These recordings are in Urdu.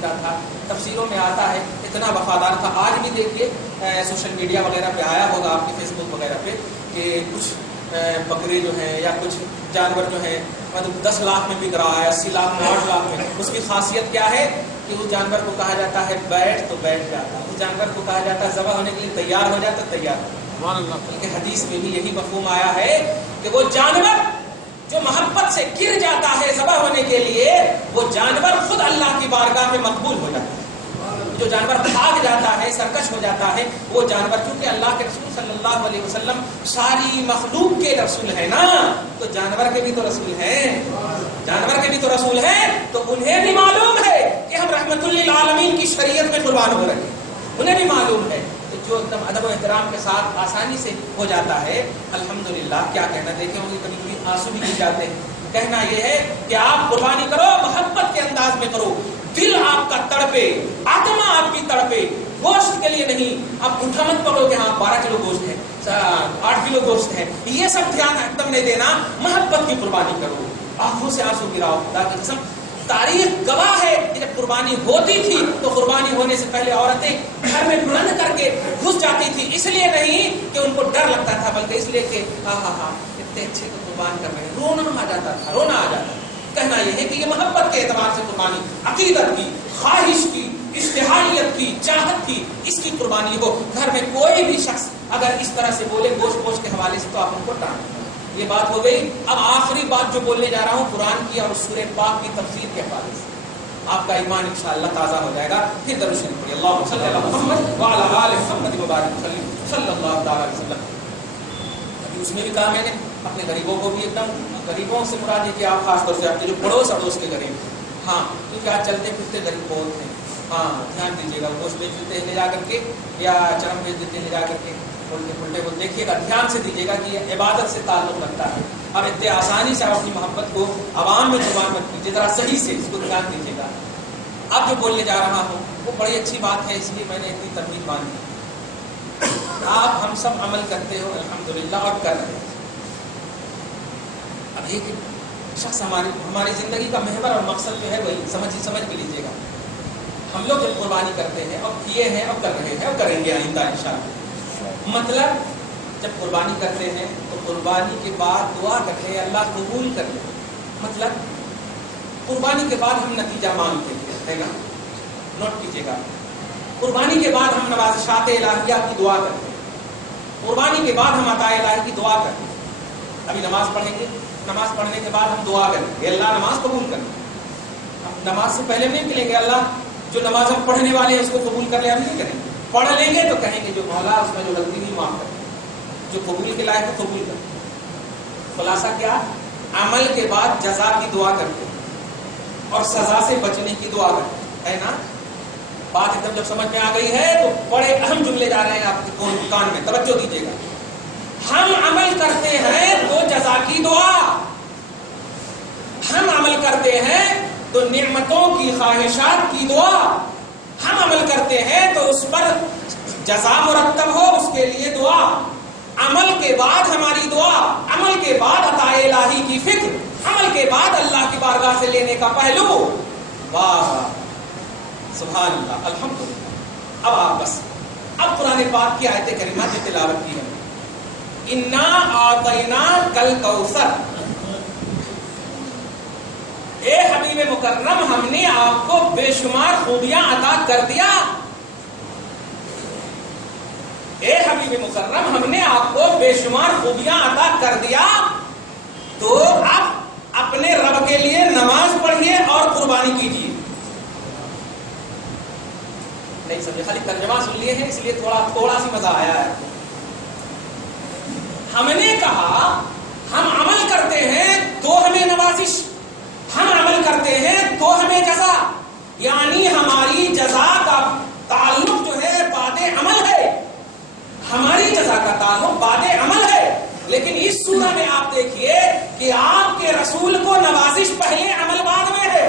سیدھا تھا. تفسیروں میں آتا ہے اتنا وفادار تھا. آج بھی دیکھیے سوشل میڈیا وغیرہ پہ آیا ہوگا آپ کی فیس بک وغیرہ پہ کہ کچھ بکرے جو ہیں یا کچھ جانور جو ہیں مطلب 10 لاکھ میں بک رہا ہے, 80 لاکھ میں, 8 لاکھ میں. اس کی خاصیت کیا ہے کہ اس جانور کو کہا جاتا ہے بیٹھ تو بیٹھ جاتا, اس جانور کو کہا جاتا ہے ذبح ہونے کے لیے تیار ہو جاتا تیار. بلکہ حدیث میں بھی یہی مفہوم آیا ہے کہ وہ جانور جو محبت سے گر جاتا ہے ذبح ہونے کے لیے, وہ جانور خود اللہ کی بارگاہ میں مقبول ہو جاتا ہے. جو جانور بھاگ جاتا ہے, سرکش ہو جاتا ہے, وہ جانور چونکہ اللہ کے رسول صلی اللہ علیہ وسلم ساری مخلوق کے رسول ہیں نا, تو جانور کے بھی تو رسول ہیں, جانور کے بھی تو رسول ہیں, تو انہیں بھی معلوم ہے کہ ہم رحمت للعالمین کی شریعت میں قربان ہو رہے ہیں, انہیں بھی معلوم ہے. جو ایک دم ادب و احترام کے ساتھ آسانی سے ہو جاتا ہے, الحمدللہ. کیا کہنا, دیکھیں ہوں گے کبھی کبھی آنسو بھی گر جاتے ہیں. کہنا یہ ہے کہ آپ قربانی کرو, محبت کے انداز میں کرو, دل آپ کا تڑپے, آتما آپ کی تڑپے, گوشت کے لیے نہیں. آپ اٹھا مت پکڑو کہ ہاں 12 کلو گوشت ہے, 8 کلو گوشت ہے, یہ سب دھیان ایک دم نہیں دینا. محبت کی قربانی کرو, آنکھوں سے آنسو گراؤ. خدا کی قسم تاریخ گواہ ہے کہ جب قربانی ہوتی تھی تو قربانی ہونے سے پہلے عورتیں گھر میں بلند کر کے گھس جاتی تھی. اس لیے نہیں کہ ان کو ڈر لگتا تھا, بلکہ اس لیے کہ ہاں اتنے اچھے کو قربان کر رہے ہیں, رونا آ جاتا تھا, رونا آ جاتا. کہنا یہ ہے کہ یہ محبت کے اعتبار سے قربانی, عقیدت کی, خواہش کی, اشتہائیت کی, چاہت کی, اس کی قربانی ہو. گھر میں کوئی بھی شخص اگر اس طرح سے بولے گوشت کے حوالے سے تو آپ ان کو ڈانٹ. یہ بات ہو گئی. اب آخری بات جو بولنے جا رہا ہوں قرآن کی اور سورہ پاک کی تفسیر کے حوالے سے, آپ کا ایمان انشاءاللہ تازہ ہو جائے گا. پھر درود شریف پڑھیے, اللہم صلی علی محمد وعلی آل محمد وبارک وسلم صلی اللہ تعالی علیہ وسلم. ابھی اس میں بھی کہا میں نے اپنے غریبوں کو بھی, ایک دم غریبوں سے مراد یہ کہ آپ خاص طور سے آپ کے جو پڑوس اڑوس کے غریب, ہاں کیونکہ آج چلتے پھرتے غریب بہت ہیں, ہاں دھیان دیجیے گا. گوشت بیچ دیتے ہیں لے جا کر کے, یا چرم بیچ دیتے ہیں لے جا کر کے, الٹے کو دیکھیے گا, دھیان سے دیجیے گا کہ یہ عبادت سے تعلق رکھتا ہے. اب اتنے آسانی سے آپ اپنی محبت کو عوام میں قربان مت کیجیے, ذرا صحیح سے اس کو دھیان دیجیے گا. اب جو بولنے جا رہا ہوں وہ بڑی اچھی بات ہے, اس لیے میں نے اتنی ترغیب باندھی. آپ ہم سب عمل کرتے ہو الحمدللہ اور کر رہے ہیں. اب ایک شخص ہماری زندگی کا محور اور مقصد جو ہے وہی سمجھ کے لیجیے گا. ہم لوگ جب قربانی کرتے ہیں, اب کیے ہیں, اب کر رہے ہیں, اب کریں گے آئندہ انشاءاللہ. مطلب جب قربانی کرتے ہیں تو قربانی کے بعد دعا کرتے ہیں اللہ قبول کر لے. مطلب قربانی کے بعد ہم نتیجہ مانگتے ہیں نا, نوٹ کیجیے گا. قربانی کے بعد ہم نوازشات الہیہ کی دعا کرتے ہیں, قربانی کے بعد ہم عطا الہی کی دعا کرتے ہیں. ابھی نماز پڑھیں گے, نماز پڑھنے کے بعد ہم دعا کریں گے اللہ نماز قبول کر لے. ہم نماز سے پہلے نہیں کہیں گے اللہ جو نماز ہم پڑھنے والے ہیں اس کو قبول کر لے, ہم نہیں کریں گے. پڑھ لیں گے تو کہیں گے جو مولا اس میں جو غلطی نہیں معاف کر, جو قبول کے لائق ہے قبول کر. خلاصہ کیا, عمل کے بعد جزا کی دعا کرتے اور سزا سے بچنے کی دعا کرتے ہے نا. بات ایک دم جب سمجھ میں آ گئی ہے تو بڑے اہم جملے جا رہے ہیں آپ کے کان میں, توجہ دیجیے گا. ہم عمل کرتے ہیں تو جزا کی دعا, ہم عمل کرتے ہیں تو نعمتوں کی خواہشات کی دعا, ہم عمل کرتے ہیں تو اس پر جزا مرتب ہو اس کے لیے دعا. عمل کے بعد ہماری دعا, عمل کے بعد عطا الہی کی فکر, عمل کے بعد اللہ کی بارگاہ سے لینے کا پہلو. واہ سبحان اللہ الحمدللہ. اب آپ بس اب قرآن پاک کی آیت کریمہ کی تلاوت کی ہے. انا اعطینا کل کوثر, اے حبیب مکرم ہم نے آپ کو بے شمار خوبیاں عطا کر دیا. اے حبیب مکرم ہم نے آپ کو بے شمار خوبیاں عطا کر دیا, تو اب اپنے رب کے لیے نماز پڑھیے اور قربانی کیجیے. نہیں سمجھے, خالی ترجمہ سن لیے ہیں اس لیے تھوڑا سی مزہ آیا ہے. ہم نے کہا ہم عمل کرتے ہیں تو ہمیں نوازش, ہم عمل کرتے ہیں تو ہمیں جزا, یعنی ہماری جزا کا تعلق جو ہے بعد عمل ہے, ہماری جزا کا تعلق بعد عمل ہے. لیکن اس سورہ میں آپ دیکھیے کہ آپ کے رسول کو نوازش پہلے عمل بعد میں ہے.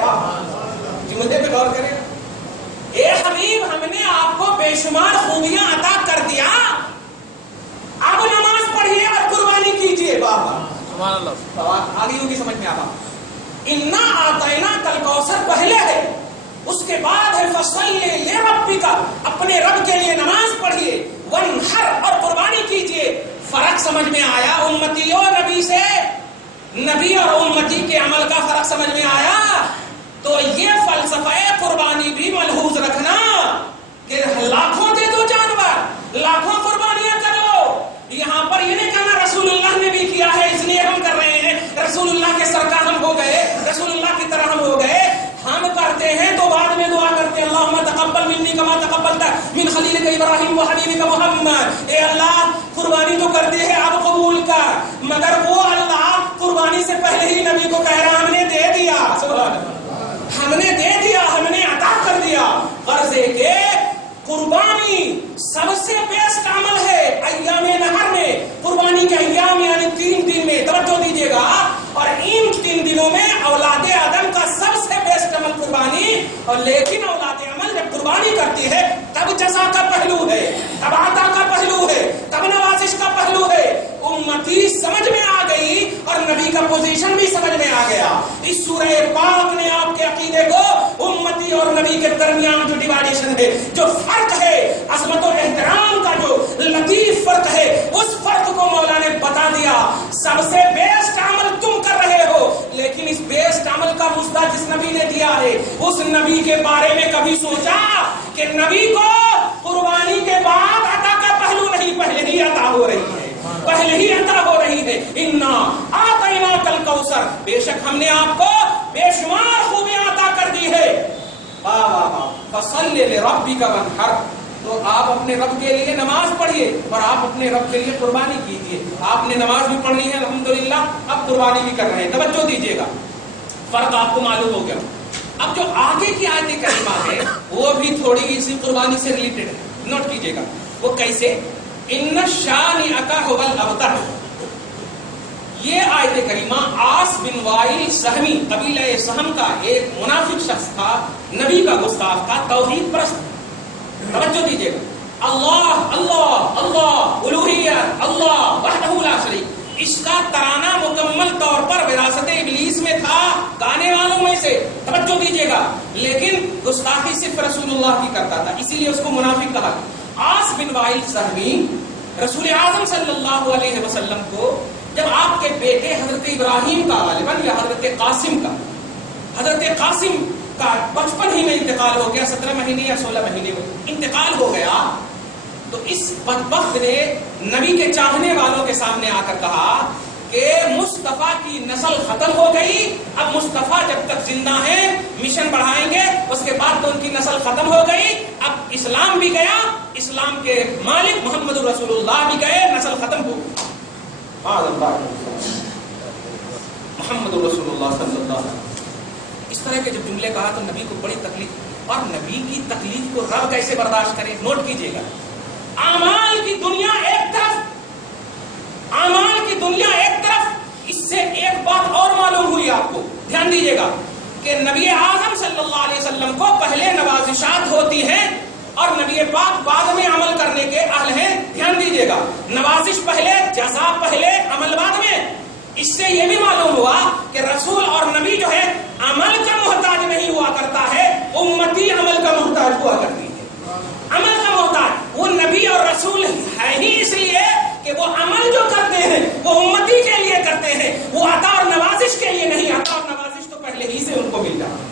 جملے پہ غور کریں. اے حبیب ہم نے آپ کو بے شمار خوبیاں عطا کر دیا, اب نماز پڑھیے اور قربانی کیجیے. سبحان اللہ. آگے ہوگی سمجھ میں آ رہا. انا اعطینا کل کوثر پہلے ہے, اس کے بعد ہے لربک، اپنے رب کے لیے نماز پڑھیے، وانحر، اور قربانی کیجیے۔ فرق سمجھ میں آیا امتی اور نبی سے؟ نبی اور امتی کے عمل کا فرق سمجھ میں آیا؟ تو یہ فلسفہ قربانی بھی ملحوظ رکھنا کہ لاکھوں دے دو جانور، لاکھوں قربانیاں کرو۔ یہاں پر یہ نہیں کہنا رسول اللہ نے بھی کیا ہے اس لیے ہم کر رہے ہیں، رسول اللہ کے سرکار ہم ہو گئے، رسول اللہ کی طرح ہم ہو گئے۔ ہم کرتے ہیں تو بعد میں دعا کرتے ہیں اللہم تقبل منی کما تقبلت من خلیلک ابراہیم و حبیبک محمد، اے اللہ قربانی تو کرتے ہیں اب قبول کر، مگر وہ اللہ قربانی سے پہلے ہی نبی کو کہہ رہا ہم نے دے دیا، ہم نے دے دیا، ہم نے عطا کر دیا۔ غرض ہے کہ قربانی سب سے بیسٹ عمل ہے ایام نہر میں، قربانی کے ایام یعنی 3 دن میں، توجہ دیجیے گا، اور ان 3 دنوں میں اولاد آدم کا سب سے بیسٹ عمل قربانی، اور لیکن اولاد عمل جب قربانی کرتی ہے تب جزا کا پہلو ہے، تب عطا کا پہلو ہے، تب نوازش کا پہلو ہے۔ امتی سمجھ میں آ گئی اور نبی کا پوزیشن بھی سمجھ میں آ گیا۔ اس سورہ پاک نے آپ کے عقیدے کو امتی اور نبی کے درمیان جو ڈیوائیڈیشن ہے، جو فرق ہے، عظمت و احترام کا جو لطیف فرق ہے، اس فرق کو مولا نے بتا دیا۔ سب سے بیسٹ عمل تم کر رہے ہو، لیکن اس بیسٹ عمل کا مزدہ جس نبی نے دیا ہے اس نبی کے بارے میں کبھی سوچا کہ نبی کو قربانی کے بعد عطا کا پہلو نہیں، پہلے ہی عطا ہو رہی ہے، پہلے ہی عطا ہو رہی ہے۔ انا اعطیناک الکوثر، بے شک ہم نے آپ کو بے شمار خوبیاں عطا کر دی ہے۔ فصل لربک وانحر، تو آپ اپنے رب کے لیے نماز پڑھیے اور آپ اپنے رب کے لیے قربانی کیجیے۔ آپ نے نماز بھی پڑھنی ہے الحمدللہ، اب قربانی بھی کر رہے ہیں، توجہ دیجیے گا، فرق آپ کو معلوم ہو گیا۔ اب جو آگے کی آیت کریمہ ہے وہ بھی تھوڑی اسی قربانی سے ریلیٹڈ ہے، نوٹ کیجیے گا۔ وہ کیسے؟ ان شانئک ھو الابتر، یہ آیت کریمہ عاص بن وائل سہمی، قبیلہ سہم کا ایک منافق شخص تھا، نبی کا گستاخ تھا، توحید پرست۔ توجہ دیجیے گا، اللہ اللہ اللہ الوہیت، اللہ وحدہ لا شریک، اس کا ترانہ مکمل طور پر وراثت ابلیس میں تھا، گانے والوں میں سے، توجہ دیجیے گا، لیکن گستاخی صرف رسول اللہ کی کرتا تھا، اسی لیے اس کو منافق کہا۔ عاص بن وائل سہمی رسول اعظم صلی اللہ علیہ وسلم کو جب آپ کے بیٹے حضرت ابراہیم کا غالباً یا حضرت قاسم کا بچپن ہی میں انتقال ہو گیا، 17 مہینے یا 16 مہینے میں انتقال ہو گیا، تو اس بدبخت نے نبی کے چاہنے والوں کے سامنے آ کر کہا کہ مصطفیٰ کی نسل ختم ہو گئی، اب مصطفیٰ جب تک زندہ ہیں مشن بڑھائیں گے، اس کے بعد تو ان کی نسل ختم ہو گئی، اب اسلام بھی گیا، اسلام کے مالک محمد رسول اللہ بھی گئے، نسل ختم ہو گئی۔ محمد رسول اللہ صلی اللہ علیہ وسلم اس طرح کے جب جملے کہا تو نبی کو بڑی تکلیف، اور نبی کی تکلیف کو رب کیسے برداشت کرے؟ نوٹ کیجیے گا، اعمال کی دنیا ایک طرف، اعمال کی دنیا ایک طرف، اس سے ایک بات اور معلوم ہوئی آپ کو، دھیان دیجیے گا کہ نبی اعظم صلی اللہ علیہ وسلم کو پہلے نوازشات ہوتی ہیں اور نبی پاک بعد میں عمل کرنے کے اہل ہیں، دھیان دیجیے گا، نوازش پہلے، جزا پہلے، عمل بعد میں۔ اس سے یہ بھی معلوم ہوا کہ رسول اور نبی جو ہے عمل کا محتاج نہیں ہوا کرتا ہے، امتی عمل کا محتاج ہوا کرتی ہے، عمل کا محتاج۔ وہ نبی اور رسول ہے ہی اس لیے کہ وہ عمل جو کرتے ہیں وہ امتی کے لیے کرتے ہیں، وہ عطا اور نوازش کے لیے نہیں، عطا اور نوازش تو پہلے ہی سے ان کو مل جاتا ہے،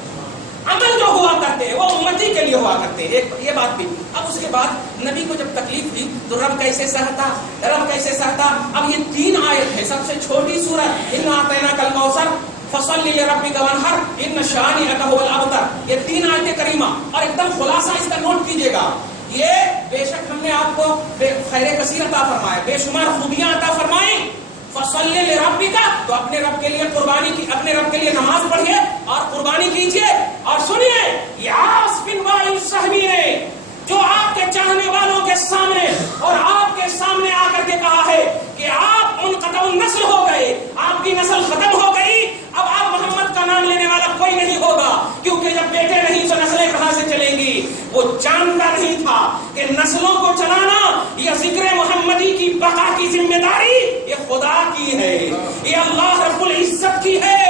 عمل جو ہوا کرتے ہیں وہ امتی کے لیے ہوا کرتے ہیں، یہ بات بھی۔ اب اس کے بعد نبی کو جب تکلیف ہوئی تو رب کیسے سہتا، رب کیسے سہتا؟ اب یہ 3 آیت ہے، سب سے چھوٹی سورت، انا اعطیناک الکوثر، فصل لربک وانحر، ان شانئک ھو الابتر، یہ 3 آیت کریمہ، اور ایک دم خلاصہ اس کا نوٹ کیجیے گا۔ یہ بے شک ہم نے آپ کو خیر کثیر عطا فرمائے، بے شمار خوبیاں عطا فرمائیں، فصل لربک، تو اپنے رب کے لیے قربانی کی، اپنے رب کے لیے نماز پڑھیے اور قربانی کیجیے۔ اور سنیے، یہ عاص بن وائل سہمی نے جو آپ کے چاہنے والوں کے سامنے اور آپ کے سامنے آ کر کے کہا ہے کہ آپ منقطع النسل ہو گئے، آپ کی نسل ختم ہو گئی، اب آپ محمد کا نام لینے والا کوئی نہیں ہوگا، کیونکہ جب بیٹے نہیں تو نسلیں کہاں سے چلیں گی؟ وہ جانتا نہیں تھا کہ نسلوں کو چلانا یا ذکر محمدی کی بقا کی ذمہ داری یہ خدا کی ہے، یہ اللہ رب العزت کی ہے۔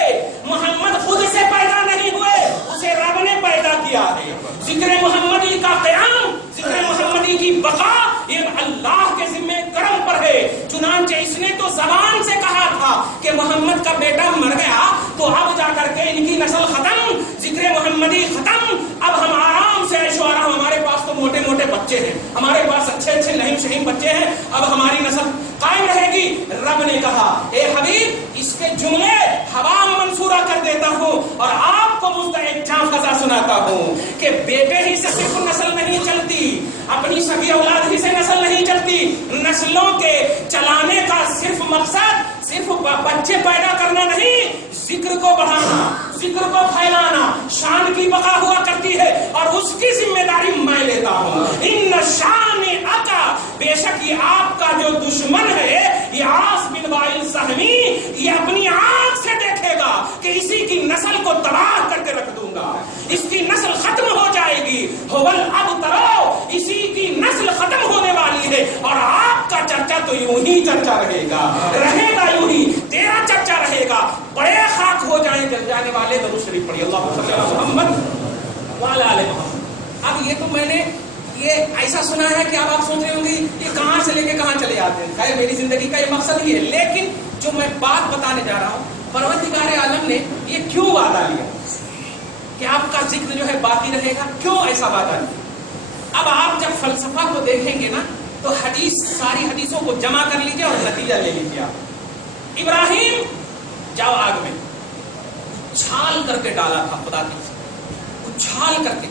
محمد خود سے پیدا نہیں ہوئے، اسے رب نے پیدا کیا ہے. ذکر محمدی کا قیام، ذکر محمدی کی بقا یہ اللہ کے ذمہ کرم پر ہے. چنانچہ اس نے تو زبان سے کہا تھا کہ محمد کا بیٹا مر گیا تو اب جا کر کے ان کی نسل ختم، ذکر محمدی ختم، اب ہم آرام سے عیش و آرام، ہمارے پاس تو موٹے موٹے بچے ہیں، ہمارے پاس اچھے اچھے لہیم شہیم بچے ہیں، اب ہماری نسل قائم رہے گی. رب نے کہا اے حبیب اس کے جملے ہوا منصورہ کر دیتا ہوں اور آپ کو مستعد جاں فضا سناتا ہوں کہ بیٹے ہی سے صرف نسل نہیں چلتی، اپنی سگی اولاد ہی سے نسل نہیں چلتی. نسلوں کے چلانے کا صرف مقصد صرف بچے پیدا کرنا نہیں، ذکر کو بڑھانا، ذکر کو پھیلانا، شان کی بقا ہوا کرتی ہے اور اس کی ذمہ داری میں لیتا ہوں. ان شان اکا، بے شک یہ آپ کا جو دشمن ہے یہ عاص بن وائل سہمی، یہ اپنی آنکھ سے دیکھے گا کہ اسی کی نسل کو تباہ کر کے رکھ دوں گا، اس کی نسل ختم ہو جائے گی. ہوول اب ترو، اسی کی نسل ختم ہونے والی ہے اور آپ کا چرچا تو یوں ہی چرچا رہے گا، رہے گا یوں ہی، تیرا چرچا رہے گا. بڑے خاک ہو جائیں جل جانے والے. درود شریف پڑھیے اللہم صلی علی محمد وعلی آل محمد. اب یہ تو میں نے یہ ایسا سنا ہے کہ اب آپ سوچ رہے ہوں گے یہ کہاں سے لے کے کہاں چلے آتے ہیں. خیر میری زندگی کا یہ مقصد ہی ہے، لیکن جو میں بات بتانے جا رہا ہوں، پروردگار عالم نے یہ کیوں وعدہ لیا کہ آپ کا ذکر جو ہے باقی رہے گا؟ کیوں ایسا وعدہ لیا؟ اب آپ جب فلسفہ کو دیکھیں گے نا تو حدیث، ساری حدیثوں کو جمع کر لیجئے اور نتیجہ لے لیجئے. آپ ابراہیم جاؤ آگ میں، چھال کر کے ڈالا تھا خدا کی، اچھال کر کے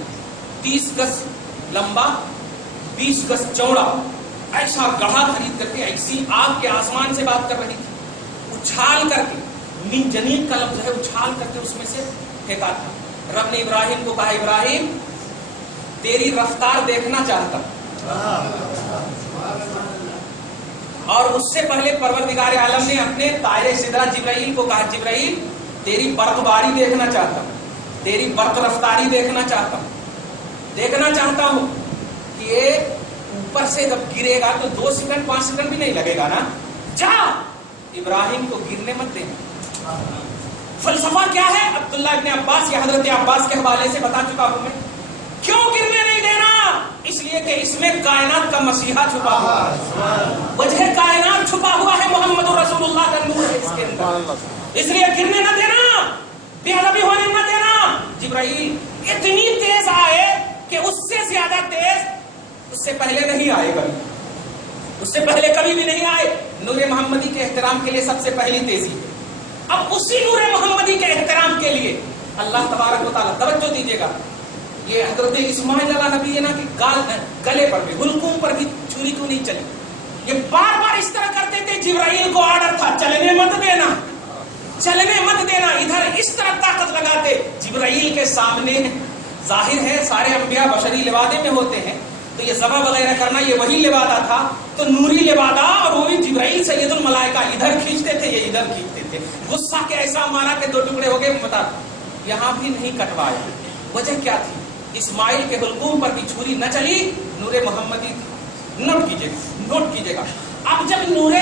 30 گز لمبا 20 گز چوڑا ایسا گڑھا خرید کر کے ایسی آگ کے آسمان سے بات کر رہی تھی. اچھال کر کے، من جنیب کا لفظ ہے، اچھال کر کے اس میں سے پھینکا تھا. رب نے ابراہیم کو کہا ابراہیم تیری رفتار دیکھنا چاہتا اور اس سے پہلے پروردگار عالم نے اپنے طائر سدرہ جبرائیل کو کہا جبرائیل تیری برق باری دیکھنا چاہتا ہوں، تیری برق رفتاری دیکھنا چاہتا ہوں، دیکھنا چاہتا ہوں کہ یہ اوپر سے جب گرے گا تو 2 سیکنڈ 5 سیکنڈ بھی نہیں لگے گا نا. جا ابراہیم کو گرنے مت دینا. فلسفہ کیا ہے؟ عبداللہ ابن عباس یا حضرت عباس کے حوالے سے بتا چکا ہوں میں. کیوں گرنے نہیں دینا؟ اس لیے کہ اس میں کائنات کا مسیحا چھپا ہوا ہے، وجہ کائنات چھپا ہوا ہے، محمد رسول اللہ کا نور ہے اس کے اندر، اس لیے گرنے نہ دینا، بے ادبی ہونے نہ دینا. جبرائیل اتنی تیز آئے کہ اس سے زیادہ تیز اس سے پہلے نہیں آئے کبھی، اس سے پہلے کبھی بھی نہیں آئے. نور محمدی کے احترام کے لیے سب سے پہلی تیزی. اب اسی نور محمدی کے احترام کے لیے اللہ تبارک و تعالیٰ، توجہ دیجیے گا، یہ حضرت اسماعیل علیہ نبی ہے نا کہ گلے پر بھی، حلقوم پر بھی چھری کیوں نہیں چلی؟ یہ بار بار اس طرح کرتے تھے. جبرائیل کو آرڈر تھا چلنے مت دینا، چلنے مت دینا، ادھر اس طرح طاقت لگاتے. جبرائیل کے سامنے ظاہر ہے سارے انبیاء بشری لبادے میں ہوتے ہیں تو یہ ذبح وغیرہ کرنا یہ وہی لبادہ تھا، تو نوری لبادہ اور وہی جبرائیل سید الملائکہ ادھر کھینچتے تھے، یہ ادھر کھینچتے تھے. غصہ کے ایسا مارا کہ 2 ٹکڑے ہو گئے. بتا یہاں بھی نہیں کٹوایا. وجہ کیا تھی؟ اسماعیل کے حلقوم پر بھی چھری نہ چلی، نور محمدی. نوٹ کیجیے گا. اب جب نور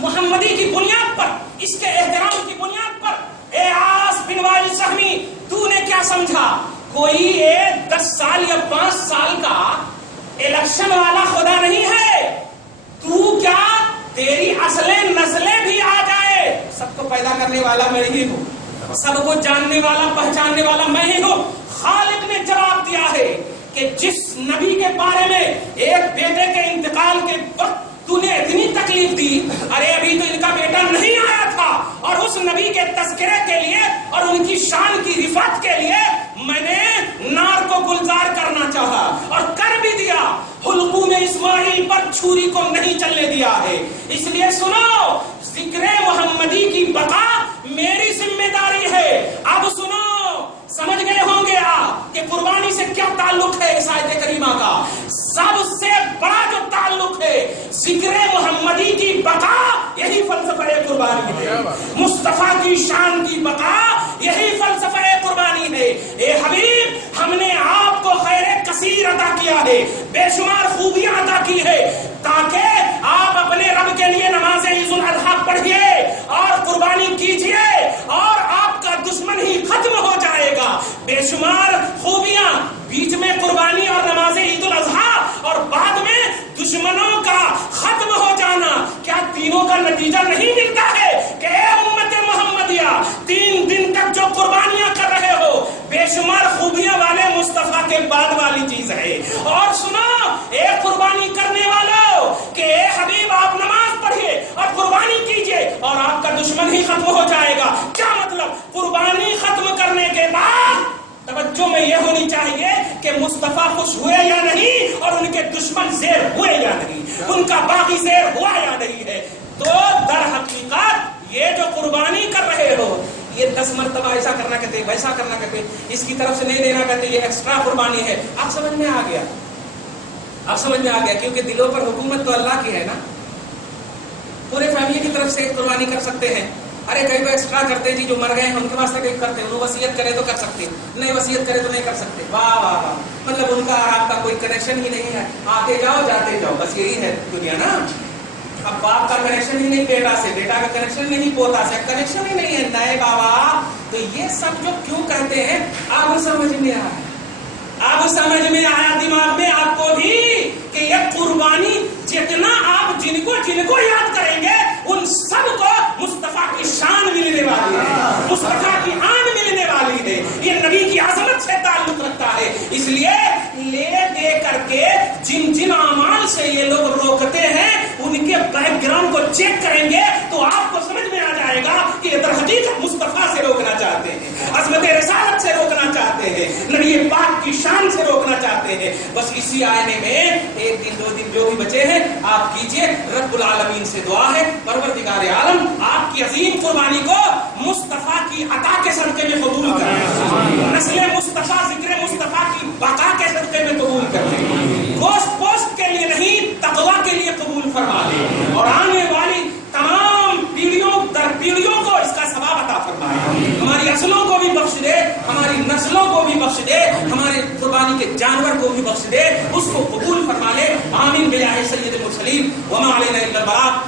محمدی کی بنیاد پر، اس کے احترام کی بنیاد پر، اے عاص بن وائل سہمی تو نے کیا سمجھا کوئی 10 سال یا 5 سال کا الیکشن والا خدا نہیں ہے؟ تو کیا تیری اصلیں نسلیں بھی آ جائے، سب کو پیدا کرنے والا میں ہی ہوں، سب کو جاننے والا پہچاننے والا میں ہی ہوں. خالق نے جواب دیا ہے کہ جس نبی کے بارے میں ایک بیٹے کے انتقال کے وقت تو نے اتنی تکلیف دی، ارے ابھی تو ان کا بیٹا نہیں آیا تھا، اور اس نبی کے تذکرے کے لیے اور ان کی شان کی رفعت کے لیے میں نے نار کو گلزار کرنا چاہا اور کر بھی دیا. حلقوم اسماعیل پر چھری کو نہیں چلنے دیا ہے. اس لیے سنو، ذکر محمدی کی بقا میری ذمہ داری ہے. اب سنو، سمجھ گئے ہوں گے آپ کہ قربانی سے کیا تعلق ہے اس آیت کریمہ کا. سب سے بڑا جو تعلق ہے ذکر محمدی کی بقا، یہی فلسفہ قربانی ہے. مصطفیٰ کی شان کی بقا، یہی فلسفہ قربانی ہے. اے حبیب، ہم نے آپ کو خیر کثیر عطا کیا ہے، بے شمار خوبیاں عطا کی ہے، تاکہ آپ اپنے رب کے لیے نماز عید الاضحیٰ پڑھیے اور قربانی کیجیے اور آپ کا دشمن ہی ختم ہو جائے گا. بے شمار خوبیاں، قربانی اور نماز عید الاضحیٰ اور بعد میں دشمنوں کا ختم ہو جانا، کیا تینوں کا نتیجہ نہیں ملتا ہے کہ اے امت محمدیہ 3 دن تک جو قربانیاں کر رہے ہو بے شمار خوبیاں والے مصطفیٰ کے بعد والی چیز ہے؟ اور سنو اے قربانی کرنے والوں کہ اے حبیب آپ نماز پڑھیے اور قربانی کیجئے اور آپ کا دشمن ہی ختم ہو جائے گا۔ کیا مطلب؟ قربانی ختم کرنے کے بعد توجہ میں یہ ہونی چاہیے کہ مصطفیٰ خوش ہوئے یا نہیں اور ان کے دشمن زیر ہوئے یا نہیں، ان کا باغی زیر ہوا یا نہیں ہے۔ تو در حقیقت یہ جو قربانی کر رہے ہو یہ 10 مرتبہ ایسا کرنا کہتے ویسا کرنا کہتے، اس کی طرف سے نہیں دینا کہتے، یہ ایکسٹرا قربانی ہے۔ آپ سمجھ میں آ گیا، آپ سمجھ میں آ گیا، کیونکہ دلوں پر حکومت تو اللہ کی ہے نا۔ پورے فیملی کی طرف سے قربانی کر سکتے ہیں۔ ارے کئی تو ایکسٹرا کرتے جی، جو مر گئے ہیں ان کے واسطے کہیں کرتے، وہ وصیت کرے تو کر سکتے، نہیں وصیت کرے تو نہیں کر سکتے۔ واہ واہ واہ، مطلب ان کا اور آپ کا کوئی کنیکشن ہی نہیں ہے، آتے جاؤ جاتے جاؤ، بس یہی ہے دنیا نا۔ اب باپ کا کنیکشن ہی نہیں بیٹا سے، بیٹا کا کنیکشن نہیں پوتا سے، کنیکشن ہی نہیں ہے نئے بابا۔ تو یہ سب جو کیوں کہتے ہیں اب سمجھ میں آیا، اب سمجھ میں آیا دماغ میں آپ کو بھی کہ یہ قربانی جتنا آپ جن کو یاد کریں گے ان سب کو مصطفیٰ کی شان ملنے والی ہے، مصطفیٰ کی آن ملنے والی ہے، یہ نبی کی عظمت سے تعلق رکھتا ہے۔ اس لیے لے دے کر کے جن اعمال سے یہ لوگ روکتے ہیں ان کے بیک گراؤنڈ کو چیک کریں گے تو آپ کو سمجھ میں آ جائے گا کہ یہ در حقیقت مصطفیٰ سے روکنا چاہتے ہیں، عظمت رسالت سے روکنا چاہتے ہیں، نبی پاک کی شان سے روکنا چاہتے ہیں۔ بس اسی آئینے میں 1 دن 2 دن جو بھی بچے ہیں آپ کیجئے، رب العالمین سے دعا ہے پروردگار عالم آپ کی عظیم قربانی کو مصطفیٰ کی عطا کے صدقے میں قبول کریں، نسل مصطفیٰ ذکر مصطفیٰ کی بقا کے صدقے میں قبول کریں، گوشت پوشت کے لیے نہیں تقویٰ کے لیے قبول فرما لے، اور آنے والی تمام پیڑھیوں در پیڑھیوں کو اس کا ثواب عطا فرمائے، ہماری نسلوں کو بھی بخش دے، ہماری نسلوں کو بھی بخش دے، ہمارے قربانی کے جانور کو بھی بخش دے، اس کو قبول فرما لے۔ آمین بجاہ سید المرسلین وما علینا الا البلاغ۔